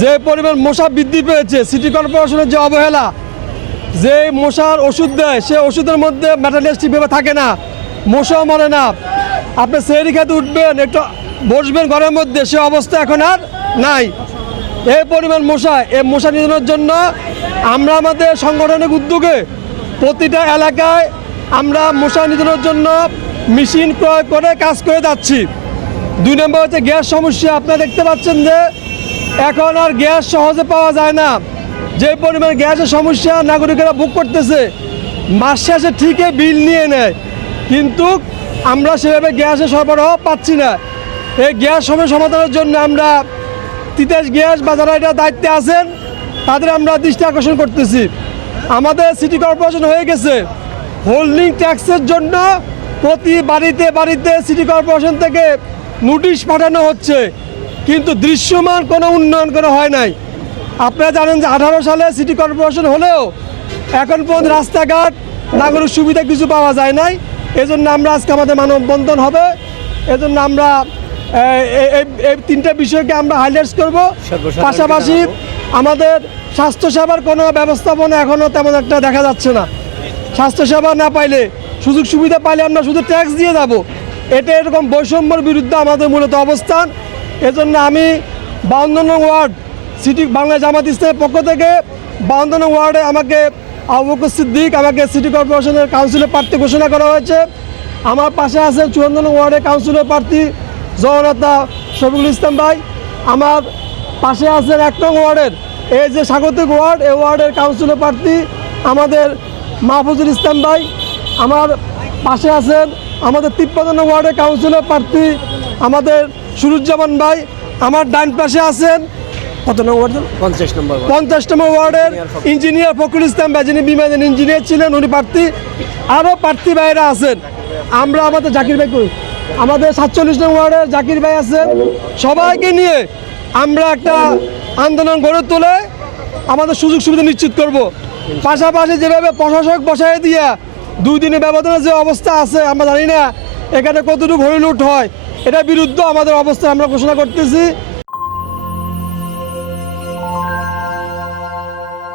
যে পরিমাণ মশা বৃদ্ধি পেয়েছে, সিটি কর্পোরেশনের যে অবহেলা, যে মশার ওষুধ দেয় সে ওষুধের মধ্যে ম্যাটালিয়াস ঠিকভাবে থাকে না, মশাও মরে না। আপনি সেহরি খেতে উঠবেন, একটু বসবেন ঘরের মধ্যে, সে অবস্থা এখন আর নাই। এই পরিমাণ মশা, এই মশা নিধনের জন্য আমরা আমাদের সংগঠনের উদ্যোগে প্রতিটা এলাকায় আমরা মশা নিধনের জন্য মেশিন ক্রয় করে কাজ করে যাচ্ছি। 2 নম্বর হচ্ছে গ্যাস সমস্যা। আপনারা দেখতে পাচ্ছেন যে এখন আর গ্যাস সহজে পাওয়া যায় না। যে পরিমাণ গ্যাসের সমস্যা নাগরিকেরা ভোগ করতেছে, মাস শেষে ঠিকই বিল নিয়ে নেয়, কিন্তু আমরা সেভাবে গ্যাসের সরবরাহ পাচ্ছি না। এই গ্যাস সমস্যা সমাধানের জন্য আমরা তিতাস গ্যাস বা যারা এটা দায়িত্বে আছেন তাদের আমরা দৃষ্টি আকর্ষণ করতেছি। আমাদের সিটি কর্পোরেশন হয়ে গেছে হোল্ডিং ট্যাক্সের জন্য প্রতি বাড়িতে বাড়িতে সিটি কর্পোরেশন থেকে নোটিশ পাঠানো হচ্ছে, কিন্তু দৃশ্যমান কোনো উন্নয়ন করা হয় নাই। আপনারা জানেন যে 18 সালে সিটি কর্পোরেশন হলেও এখন পর্যন্ত রাস্তাঘাট নাগরিক সুবিধা কিছু পাওয়া যায় নাই। এজন্য আমরা আজকে আমাদের মানববন্ধন হবে। এজন্য আমরা এই 3টা বিষয়কে আমরা হাইলাইটস করব। পাশাপাশি আমাদের স্বাস্থ্যসেবার কোনো ব্যবস্থাপনা এখনও তেমন একটা দেখা যাচ্ছে না। স্বাস্থ্যসেবা না পাইলে, সুযোগ সুবিধা পাইলে আমরা শুধু ট্যাক্স দিয়ে যাব, এটা এরকম বৈষম্যের বিরুদ্ধে আমাদের মূলত অবস্থান। এজন্য আমি 52 নং ওয়ার্ড সিটি বাংলা জামাত ইসলামের পক্ষ থেকে 52 নং ওয়ার্ডে আমাকে আবু বকর সিদ্দিক আমাকে সিটি কর্পোরেশনের কাউন্সিলর প্রার্থী ঘোষণা করা হয়েছে। আমার পাশে আছেন 54 নং ওয়ার্ডের কাউন্সিলর প্রার্থী জগন্নাথ শফিকুল ইসলাম ভাই। আমার পাশে আছেন 1 নং ওয়ার্ডের এই যে স্বাগতিক ওয়ার্ড, এই ওয়ার্ডের কাউন্সিলর প্রার্থী আমাদের মাহফুজুল ইসলাম ভাই। আমার পাশে আছেন আমাদের 53 নং ওয়ার্ডের কাউন্সিলর প্রার্থী আমাদের সুরুজ্জামান ভাই। আমার ডান পাশে আছেন কত নম্বর ওয়ার্ড? 50 নম্বর ওয়ার্ডের ইঞ্জিনিয়ার ফখরুল ইসলাম ভাই, যিনি বিমানের ইঞ্জিনিয়ার ছিলেন, উনি প্রার্থী। আরও প্রার্থী ভাইরা আছেন। আমরা আমাদের জাকির ভাই করি, আমাদের 47 নং ওয়ার্ডের জাকির ভাই আছেন। সবাইকে নিয়ে আমরা একটা আন্দোলন গড়ে তুলে আমাদের সুযোগ সুবিধা নিশ্চিত করব। পাশাপাশি যেভাবে প্রশাসক বসায় দিয়ে 2 দিনের ব্যবধানে যে অবস্থা আছে, আমরা জানি না এখানে কতটুকু হরিলুট হয়, এটার বিরুদ্ধে আমাদের অবস্থা আমরা ঘোষণা করতেছি।